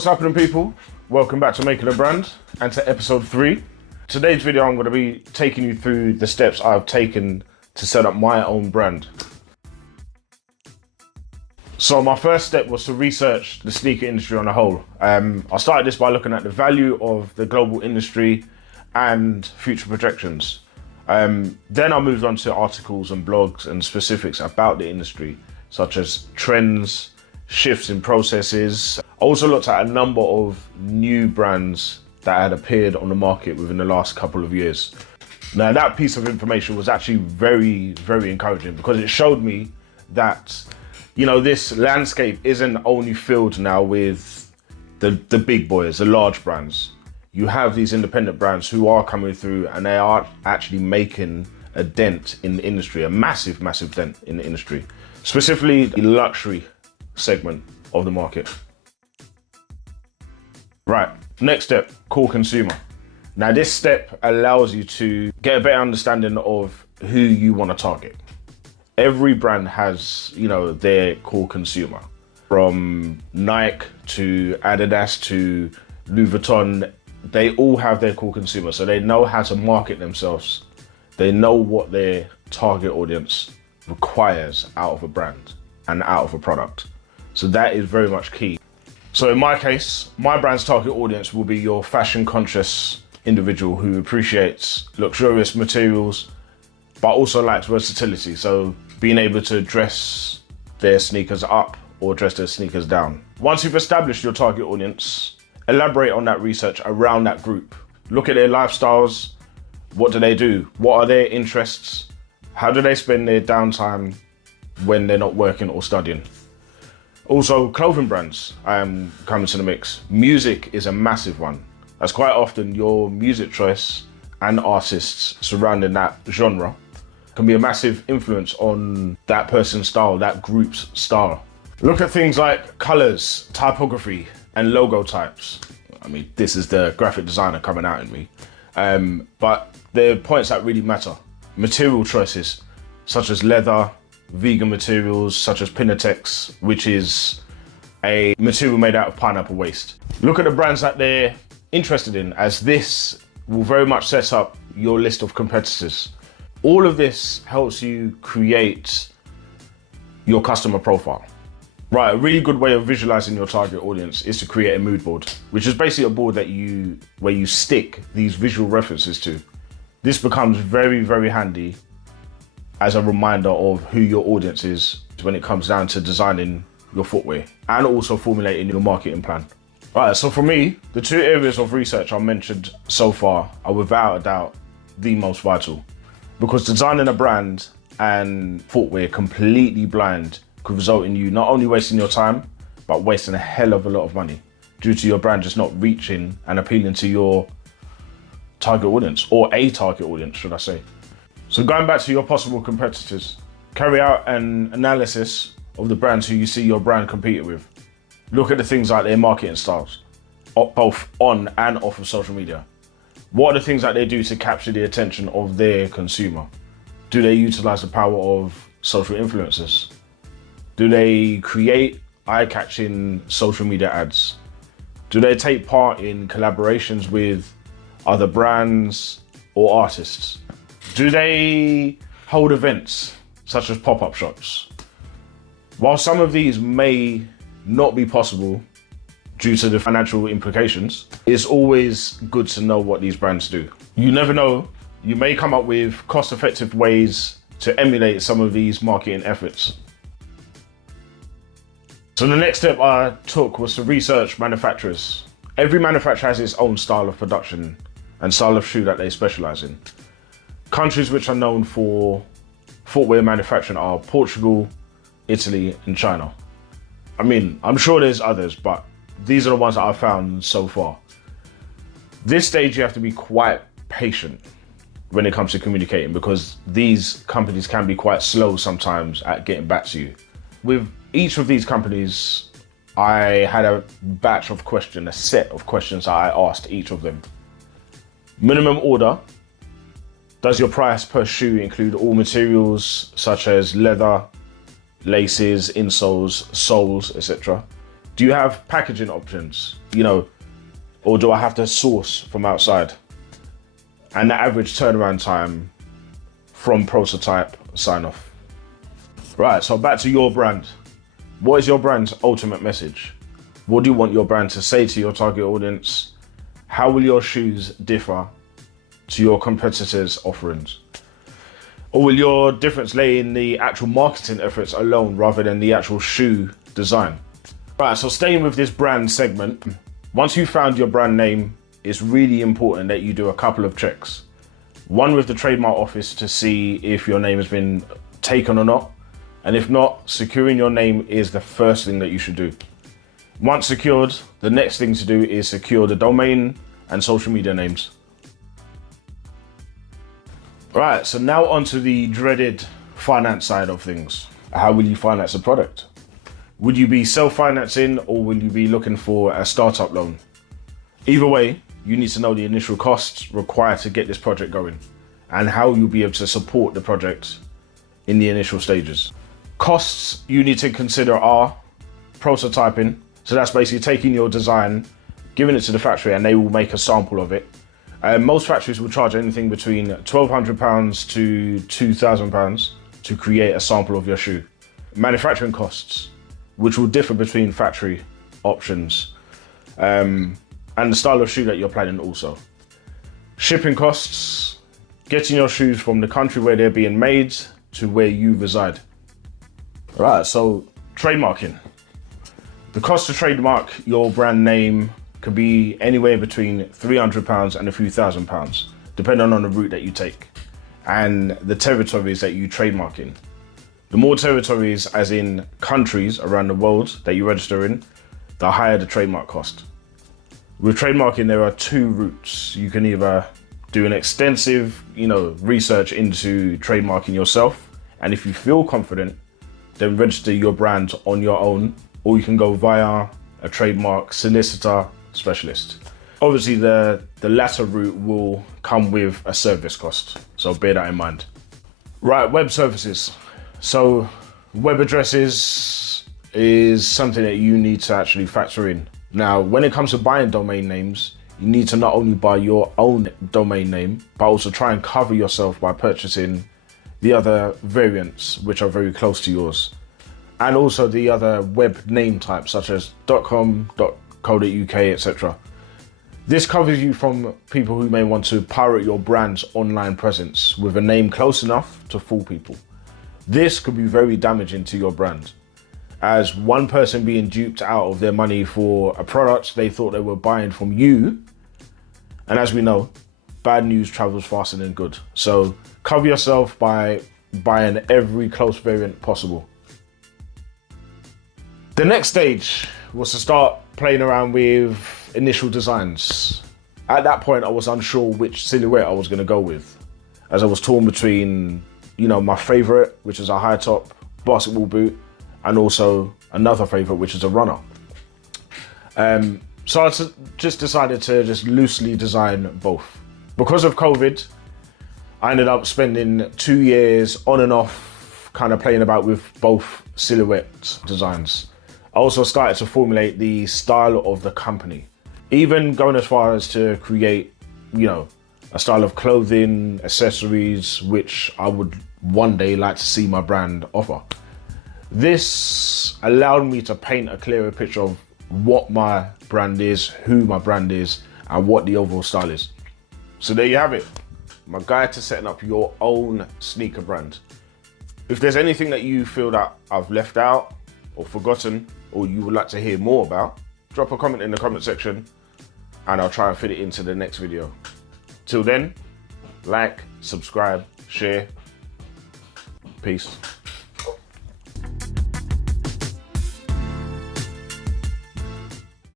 What's happening, people? Welcome back to Making a Brand and to episode 3. Today's video, I'm going to be taking you through the steps I've taken to set up my own brand. So my first step was to research the sneaker industry on a whole. I started this by looking at the value of the global industry and future projections. Then I moved on to articles and blogs and specifics about the industry, such as trends, shifts in processes. I also looked at a number of new brands that had appeared on the market within the last couple of years. Now, that piece of information was actually very, very encouraging because it showed me that, you know, this landscape isn't only filled now with the big boys, the large brands. You have these independent brands who are coming through and they are actually making a dent in the industry, a massive, massive dent in the industry, specifically the luxury segment of the market. Right, next step, core consumer. Now this step allows you to get a better understanding of who you want to target. Every brand has, you know, their core consumer. From Nike to Adidas to Louis Vuitton, they all have their core consumer, so they know how to market themselves. They know what their target audience requires out of a brand and out of a product. So that is very much key. So in my case, my brand's target audience will be your fashion conscious individual who appreciates luxurious materials, but also likes versatility. So being able to dress their sneakers up or dress their sneakers down. Once you've established your target audience, elaborate on that research around that group. Look at their lifestyles. What do they do? What are their interests? How do they spend their downtime when they're not working or studying? Also, clothing brands come into the mix. Music is a massive one. As quite often your music choice and artists surrounding that genre can be a massive influence on that person's style, that group's style. Look at things like colors, typography, and logo types. I mean, this is the graphic designer coming out in me. But there are points that really matter. Material choices, such as leather, vegan materials such as Pinatex, which is a material made out of pineapple waste. Look at the brands that they're interested in, as this will very much set up your list of competitors. All of this helps you create your customer profile. Right, a really good way of visualizing your target audience is to create a mood board, which is basically a board where you stick these visual references to. This becomes very, very handy as a reminder of who your audience is when it comes down to designing your footwear and also formulating your marketing plan. All right, so for me, the 2 areas of research I mentioned so far are without a doubt the most vital, because designing a brand and footwear completely blind could result in you not only wasting your time, but wasting a hell of a lot of money due to your brand just not reaching and appealing to your target audience, or a target audience, should I say. So going back to your possible competitors, carry out an analysis of the brands who you see your brand competing with. Look at the things like their marketing styles, both on and off of social media. What are the things that they do to capture the attention of their consumer? Do they utilize the power of social influencers? Do they create eye-catching social media ads? Do they take part in collaborations with other brands or artists? Do they hold events such as pop-up shops? While some of these may not be possible due to the financial implications, it's always good to know what these brands do. You never know, you may come up with cost-effective ways to emulate some of these marketing efforts. So the next step I took was to research manufacturers. Every manufacturer has its own style of production and style of shoe that they specialize in. Countries which are known for footwear manufacturing are Portugal, Italy, and China. I mean, I'm sure there's others, but these are the ones that I've found so far. This stage, you have to be quite patient when it comes to communicating, because these companies can be quite slow sometimes at getting back to you. With each of these companies, I had a set of questions that I asked each of them. Minimum order. Does your price per shoe include all materials such as leather, laces, insoles, soles, etc.? Do you have packaging options, or do I have to source from outside? And the average turnaround time from prototype sign off. Right, so back to your brand. What is your brand's ultimate message? What do you want your brand to say to your target audience? How will your shoes differ to your competitors' offerings? Or will your difference lay in the actual marketing efforts alone rather than the actual shoe design? Right, so staying with this brand segment, once you've found your brand name, it's really important that you do a couple of checks. One with the trademark office to see if your name has been taken or not. And if not, securing your name is the first thing that you should do. Once secured, the next thing to do is secure the domain and social media names. Right, so now onto the dreaded finance side of things. How will you finance a product? Would you be self-financing or will you be looking for a startup loan? Either way, you need to know the initial costs required to get this project going and how you'll be able to support the project in the initial stages. Costs you need to consider are prototyping. So that's basically taking your design, giving it to the factory and they will make a sample of it. Most factories will charge anything between £1,200 to £2,000 to create a sample of your shoe. Manufacturing costs, which will differ between factory options, and the style of shoe that you're planning also. Shipping costs, getting your shoes from the country where they're being made to where you reside. Right, so trademarking. The cost to trademark your brand name could be anywhere between £300 and a few £1,000, depending on the route that you take and the territories that you trademark in. The more territories, as in countries around the world that you register in, the higher the trademark cost. With trademarking, there are two routes. You can either do an extensive, research into trademarking yourself, and if you feel confident, then register your brand on your own, or you can go via a trademark solicitor specialist. Obviously, the latter route will come with a service cost, so bear that in mind. Right, web services. So web addresses is something that you need to actually factor in. Now, when it comes to buying domain names, you need to not only buy your own domain name, but also try and cover yourself by purchasing the other variants, which are very close to yours. And also the other web name types, such as .com, .co.uk, etc. This covers you from people who may want to pirate your brand's online presence with a name close enough to fool people. This could be very damaging to your brand, as one person being duped out of their money for a product they thought they were buying from you. And as we know, bad news travels faster than good. So cover yourself by buying every close variant possible. The next stage was to start playing around with initial designs. At that point, I was unsure which silhouette I was going to go with, as I was torn between, my favorite, which is a high top basketball boot, and also another favorite, which is a runner. So I just decided to just loosely design both. Because of COVID, I ended up spending 2 years on and off kind of playing about with both silhouette designs. I also started to formulate the style of the company, even going as far as to create, a style of clothing, accessories, which I would one day like to see my brand offer. This allowed me to paint a clearer picture of what my brand is, who my brand is, and what the overall style is. So there you have it, my guide to setting up your own sneaker brand. If there's anything that you feel that I've left out or forgotten, or you would like to hear more about, drop a comment in the comment section and I'll try and fit it into the next video. Till then, like, subscribe, share. Peace.